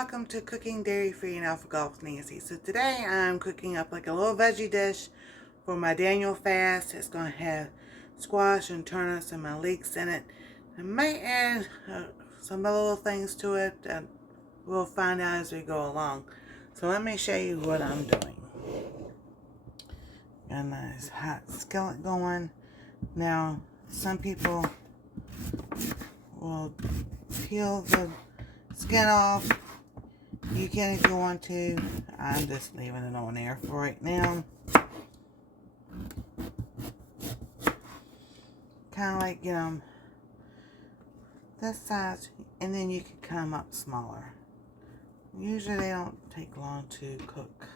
welcome to Cooking Dairy Free and Alpha Golf Nancy. So today I'm cooking up like a little veggie dish for my Daniel fast. It's going to have squash and turnips and my leeks in it. I might add some other little things to it that we'll find out as we go along. So let me show you what I'm doing. Got a nice hot skillet going. Now some people will peel the skin off. You can if you want to. I'm just leaving it on there for right now. Kind of like, you know, this size, and then you can come up smaller. Usually they don't take long to cook.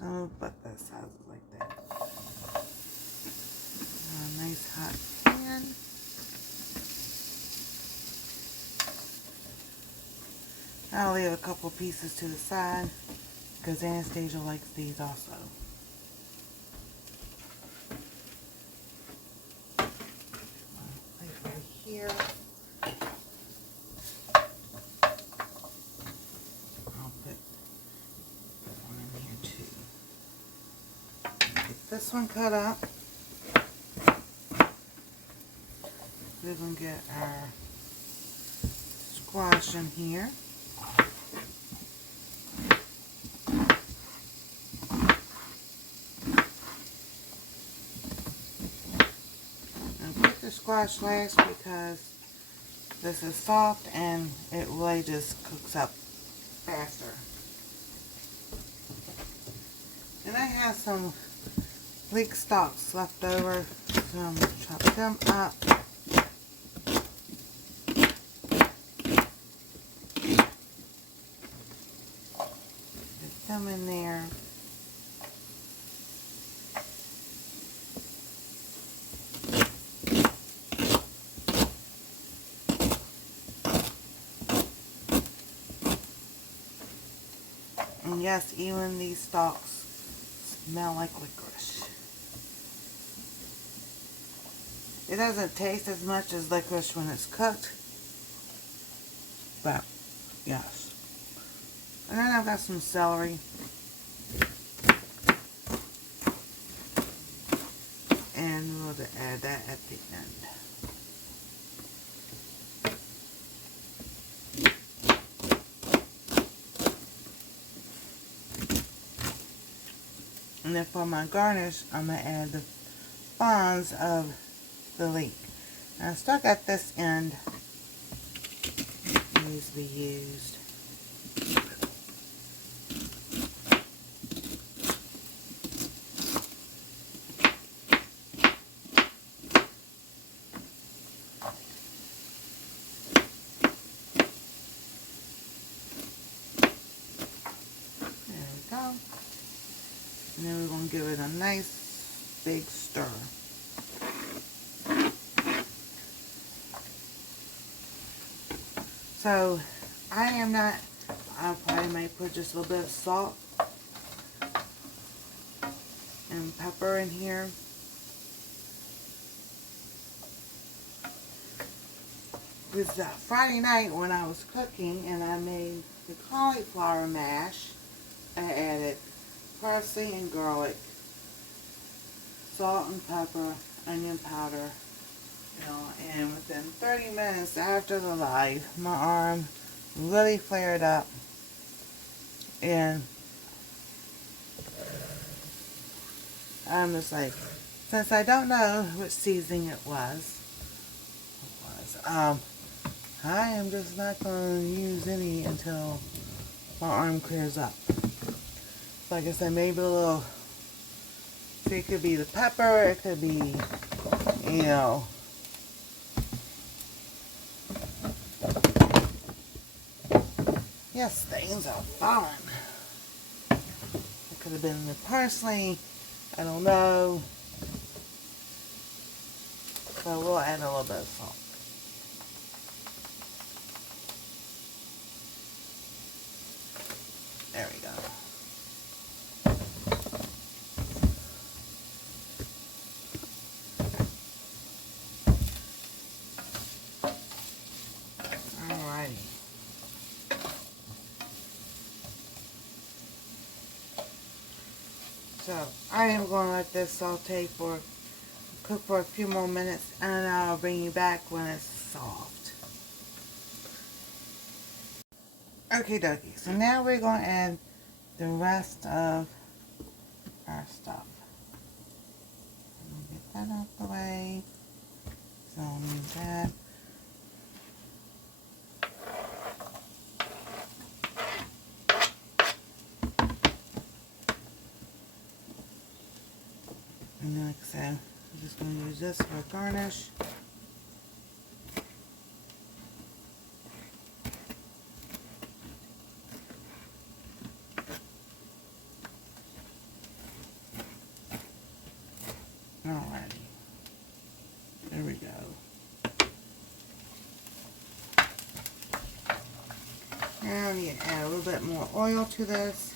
So, but that size is like that. A nice hot pan. I'll leave a couple pieces to the side because Anastasia likes these also. Place right here. I'll put one in here too. Get this one cut up. We're going to get our squash in here. Squash last because this is soft and it really just cooks up faster. And I have some leek stalks left over, so I'm going to chop them up. Get them in there. And yes, even these stalks smell like licorice. It doesn't taste as much as licorice when it's cooked, but yes. And then I've got some celery. And we'll add that at the end. And then for my garnish, I'm going to add the fronds of the leek. Now, I still got this end needs to be used. There we go. And then we're going to give it a nice big stir. So, I probably might put just a little bit of salt and pepper in here. Because Friday night when I was cooking and I made the cauliflower mash, I added parsley and garlic, salt and pepper, onion powder, you know, and within 30 minutes after the live, my arm really flared up, and I'm just like, since I don't know which seasoning it was, I am just not going to use any until my arm clears up. Like I said, maybe a little, it could be the pepper, it could be, you know, yes, things are falling. It could have been the parsley, I don't know, but we'll add a little bit of salt. There we go. So I am going to let this cook for a few more minutes, and I'll bring you back when it's soft. Okay, dokie. So now we're going to add the rest of our stuff. Get that out the way. So I'll need that. And then, like I said, I'm just going to use this for a garnish. Alrighty. There we go. Now I need to add a little bit more oil to this.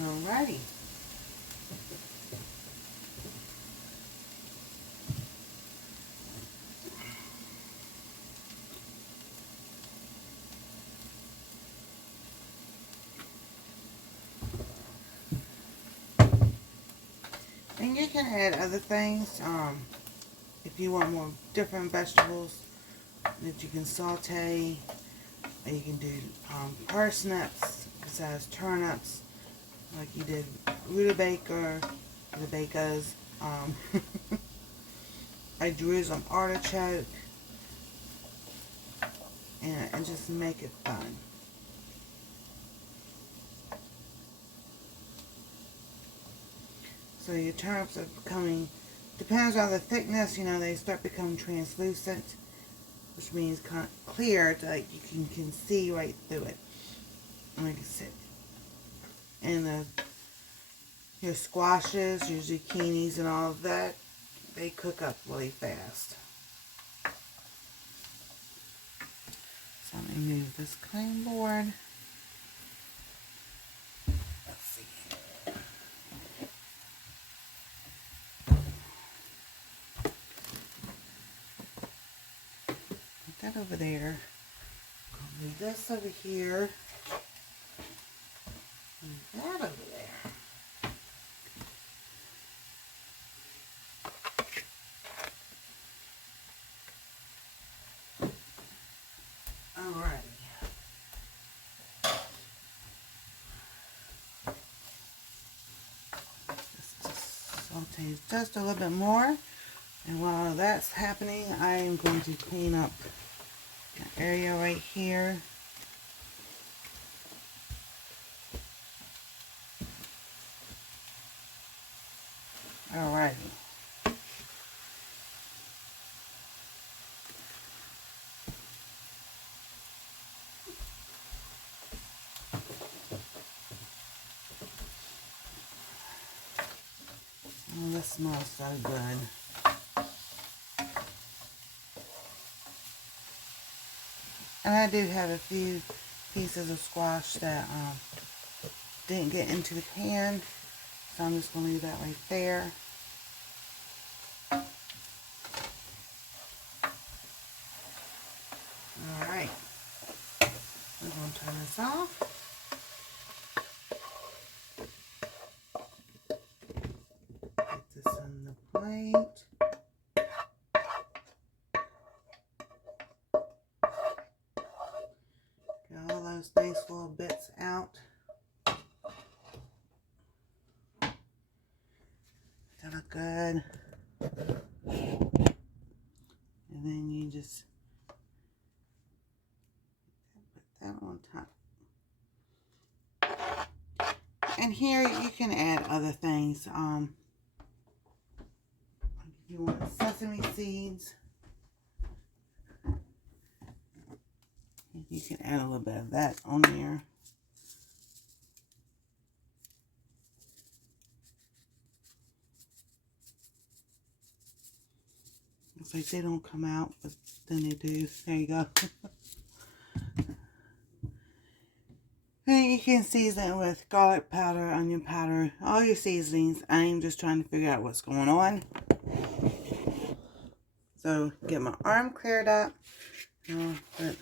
Alrighty. And you can add other things if you want more different vegetables that you can saute. Or you can do parsnips besides turnips, like you did rutabagas. I drew some artichoke, and just make it fun. So your turnips are becoming, depends on the thickness, they start becoming translucent, which means kind of clear, like you can see right through it. Like I said. And your squashes, your zucchinis, and all of that, they cook up really fast. So let me move this cutting board. Let's see. Put that over there. Move this over here. Move that over there. Saute just a little bit more, and while that's happening, I am going to clean up the area right here. Alrighty. Oh, this smells so good. And I do have a few pieces of squash that didn't get into the pan, so I'm just going to leave that right there. Alright, we're going to turn this off. Put this in the plate. Get all those nice little bits out. They look good. And then you just put that on top. And here you can add other things. If you want sesame seeds, you can add a little bit of that on there. Looks like they don't come out, but then they do. There you go. And you can season it with garlic powder, onion powder, all your seasonings. I'm just trying to figure out what's going on. So get my arm cleared up. But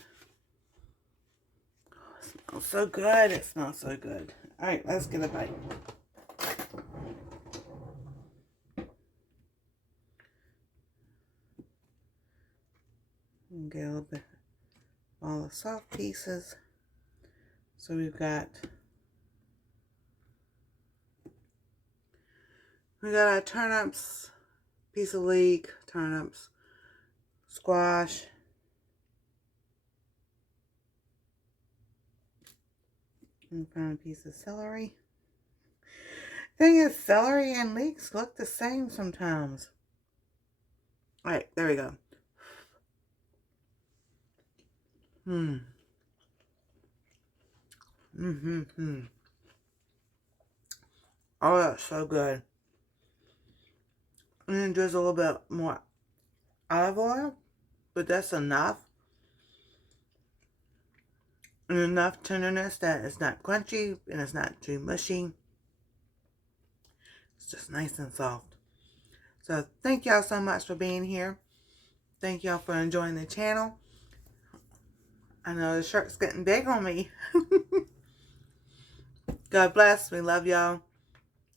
it smells so good. It smells so good. All right, let's get a bite. And get a little bit of all the soft pieces. So we've got our turnips, piece of leek, turnips, squash, and found a piece of celery. Thing is, celery and leeks look the same sometimes. Alright, there we go. Oh, that's so good. And then there's a little bit more olive oil, but that's enough. And enough tenderness that it's not crunchy and it's not too mushy. It's just nice and soft. So thank y'all so much for being here. Thank y'all for enjoying the channel. I know the shirt's getting big on me. God bless. We love y'all.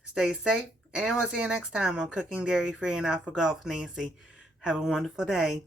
Stay safe. And we'll see you next time on Cooking Dairy Free and Alpha Golf Nancy. Have a wonderful day.